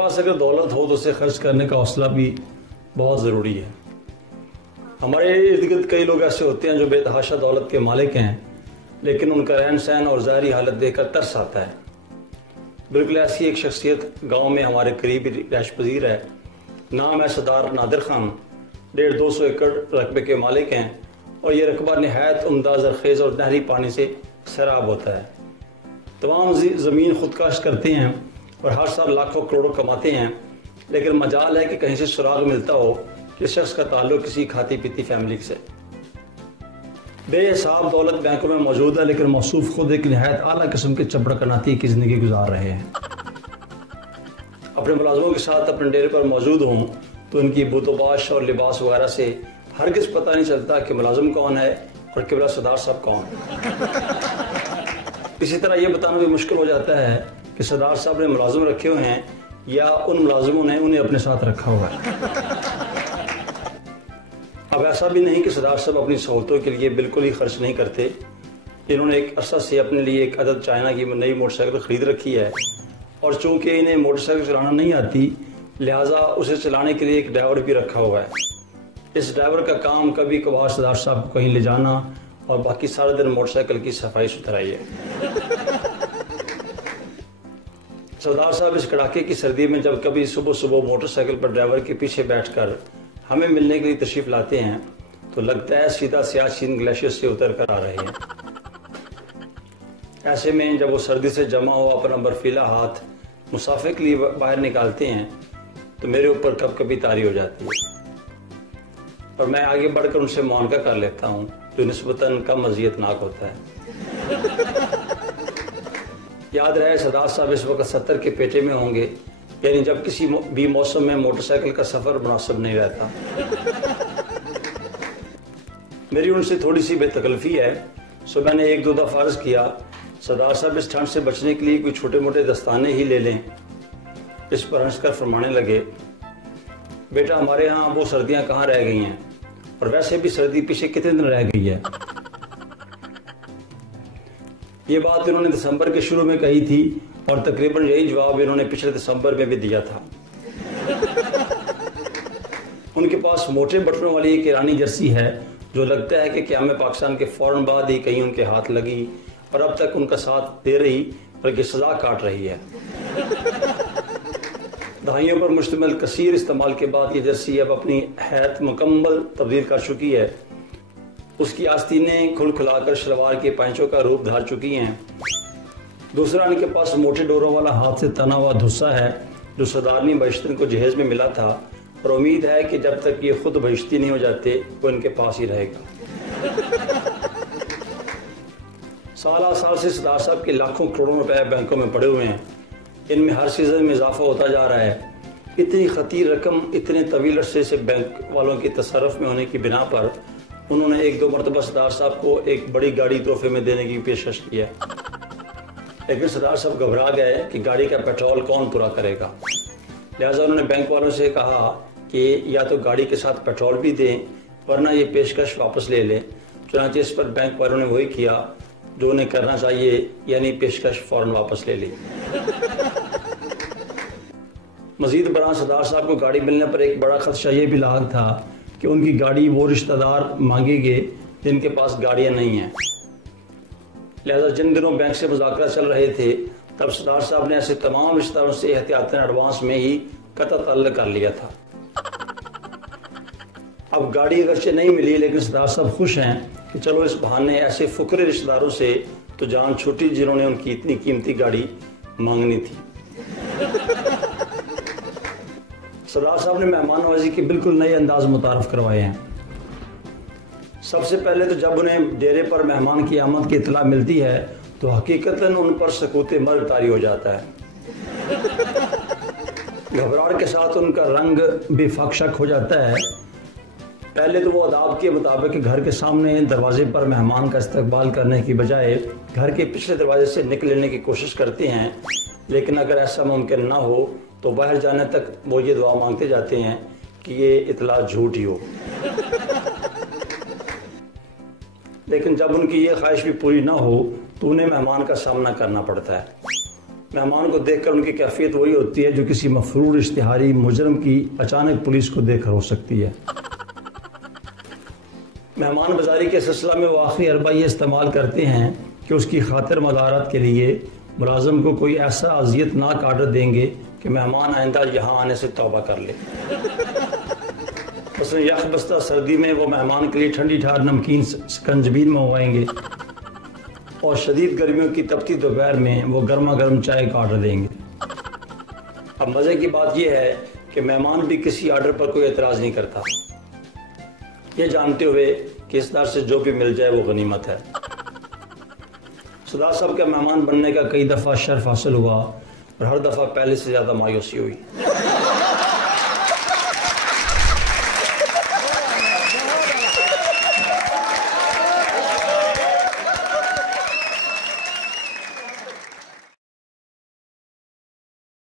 पास अगर दौलत हो तो उसे खर्च करने का हौसला भी बहुत ज़रूरी है। हमारे इर्द गिर्द कई लोग ऐसे होते हैं जो बेतहाशा दौलत के मालिक हैं, लेकिन उनका रहन सहन और ज़ाहरी हालत देखकर तरस आता है। बिल्कुल ऐसी एक शख्सियत गांव में हमारे करीबी रिहाइश पजीर है। नाम है सरदार नादिर खान। 150-200 एकड़ रकबे के मालिक हैं और ये रकबा नहायत उम्दा, ज़रखेज़ और नहरी पानी से सैराब होता है। तमाम ज़मीन खुदकाश करते हैं और हर साल लाखों करोड़ों कमाते हैं, लेकिन मजाल है कि कहीं से सुराग मिलता हो कि शख्स का ताल्लुक किसी खाती पीती फैमिली से। बेहिसाब दौलत बैंकों में मौजूद है, लेकिन मौसूफ खुद एक नहायत आला किस्म के चपड़ कनाती की ज़िंदगी गुजार रहे हैं। अपने मुलाजमों के साथ अपने डेरे पर मौजूद हों तो उनकी बुतोबाश और लिबास वगैरह से हरगिज़ पता नहीं चलता कि मुलाजिम कौन है और किबला सरदार साहब कौन। इसी तरह यह बताना भी मुश्किल हो जाता है कि सरदार साहब ने मुलाजिम रखे हुए हैं या उन मुलाजिमों ने उन्हें अपने साथ रखा हुआ है। अब ऐसा भी नहीं कि सरदार साहब अपनी सहूलतों के लिए बिल्कुल ही खर्च नहीं करते। इन्होंने एक अरसा से अपने लिए एक अदद चाइना की नई मोटरसाइकिल खरीद रखी है और चूंकि इन्हें मोटरसाइकिल चलाना नहीं आती, लिहाजा उसे चलाने के लिए एक ड्राइवर भी रखा हुआ है। इस ड्राइवर का काम कभी कभार सरदार साहब को कहीं ले जाना और बाकी सारे दिन मोटरसाइकिल की सफाई सुथराई है। सरदार साहब इस कड़ाके की सर्दी में जब कभी सुबह सुबह मोटरसाइकिल पर ड्राइवर के पीछे बैठकर हमें मिलने के लिए तशरीफ लाते हैं तो लगता है सीधा सियाचिन ग्लेशियर से उतर कर आ रहे हैं। ऐसे में जब वो सर्दी से जमा हो अपना बर्फीला हाथ मुसाफिर के लिए बाहर निकालते हैं तो मेरे ऊपर कब कभी तारी हो जाती है और मैं आगे बढ़कर उनसे मुआनका कर लेता हूँ, जो निस्बतन कम अज़ियतनाक होता है। याद रहे सरदार साहब इस वक्त 70 के पेटे में होंगे, यानी जब किसी भी मौसम में मोटरसाइकिल का सफ़र मुनासिब नहीं रहता। मेरी उनसे थोड़ी सी बेतकल्फ़ी है, सो मैंने 1-2 दफ़ा अर्ज़ किया, सरदार साहब इस ठंड से बचने के लिए कोई छोटे मोटे दस्ताने ही ले लें। इस पर हंसकर फरमाने लगे, बेटा हमारे यहाँ वो सर्दियाँ कहाँ रह गई हैं, और वैसे भी सर्दी पीछे कितने दिन रह गई है। ये बात इन्होंने दिसंबर के शुरू में कही थी और तकरीबन यही जवाब इन्होंने पिछले दिसंबर में भी दिया था। उनके पास मोटे बटनों वाली एक ईरानी जर्सी है जो लगता है कि क़याम पाकिस्तान के फौरन बाद ही कहीं उनके हाथ लगी और अब तक उनका साथ दे रही बल्कि सजा काट रही है। दहाइयों पर मुश्तमिल कसीर इस्तेमाल के बाद ये जर्सी अब अपनी हैत मुकम्मल तब्दील कर चुकी है। उसकी आस्तीनें खुल खुलाकर शलवार के पैंचों का रूप धार चुकी हैं। दूसरा इनके पास मोटे डोरों वाला हाथ से तना हुआ धुस्सा है जो सरदारनी बहिश्तन को जहेज में मिला था और उम्मीद है कि जब तक ये खुद बहिश्ती नहीं हो जाते वो इनके पास ही रहेगा। साल से सरदार साहब के लाखों करोड़ों रुपए बैंकों में पड़े हुए हैं। इनमें हर सीजन में इजाफा होता जा रहा है। इतनी खतीर रकम इतने तवील अरसे से बैंक वालों के तसर्रुफ में होने की बिना पर उन्होंने 1-2 मरतबा सरदार साहब को एक बड़ी गाड़ी तोहफे में देने की पेशकश की है, लेकिन सरदार साहब घबरा गए कि गाड़ी का पेट्रोल कौन पूरा करेगा। लिहाजा उन्होंने बैंक वालों से कहा कि या तो गाड़ी के साथ पेट्रोल भी दें वरना ये पेशकश वापस ले लें। चुनांचे इस पर बैंक वालों ने वही किया जो उन्हें करना चाहिए, यानी पेशकश फौरन वापस ले ली। मजीद बड़ा सरदार साहब को गाड़ी मिलने पर एक बड़ा खदशा ये भी लाग था कि उनकी गाड़ी वो रिश्तेदार मांगेंगे जिनके पास गाड़ियां नहीं हैं। लिहाजा जिन दिनों बैंक से मुज़ाकरा चल रहे थे तब सरदार साहब ने ऐसे तमाम रिश्तेदारों से एहतियातन एडवांस में ही कतई ताल्लुक कर लिया था। अब गाड़ी अगरचे नहीं मिली, लेकिन सरदार साहब खुश हैं कि चलो इस बहाने ऐसे फुकरे रिश्तेदारों से तो जान छूटी जिन्होंने उनकी इतनी कीमती गाड़ी मांगनी थी। सरदार साहब ने मेहमान नवाजी के बिल्कुल नए अंदाज मुतारफ करवाए हैं। सबसे पहले तो जब उन्हें डेरे पर मेहमान की आमद की इतला मिलती है तो हकीकतन उन पर सकूते मर्ग तारी हो जाता है। घबराहट के साथ उनका रंग भी फकशक हो जाता है। पहले तो वो अदाब के मुताबिक घर के सामने दरवाजे पर मेहमान का इस्तकबाल करने की बजाय घर के पिछले दरवाजे से निकलने की कोशिश करते हैं, लेकिन अगर ऐसा मुमकिन ना हो तो बाहर जाने तक वो ये दुआ मांगते जाते हैं कि ये इतला झूठ ही हो। लेकिन जब उनकी ये ख्वाहिश भी पूरी ना हो तो उन्हें मेहमान का सामना करना पड़ता है। मेहमान को देखकर उनकी कैफियत वही होती है जो किसी मफरूर इश्तिहारी मुजरम की अचानक पुलिस को देखकर हो सकती है। मेहमान बाजारी के सिलसिला में वो आखिरी अरबा ये इस्तेमाल करते हैं कि उसकी खातिर मदारत के लिए मुलाजिम को कोई ऐसा अजियतनाक आर्डर देंगे कि मेहमान आइंदा यहाँ आने से तौबा कर ले। मसलन यख बस्ता सर्दी में वो मेहमान के लिए ठंडी ठार नमकीन स्कंजबीन मंगवाएंगे और शदीद गर्मियों की तपती दोपहर में वो गर्मा गर्म चाय का आर्डर देंगे। अब मज़े की बात यह है कि मेहमान भी किसी आर्डर पर कोई एतराज़ नहीं करता, ये जानते हुए कि इस दर से जो भी मिल जाए वो गनीमत है। सरदार साहब के मेहमान बनने का कई दफ़ा शर्फ हासिल हुआ और हर दफ़ा पहले से ज़्यादा मायूसी हुई।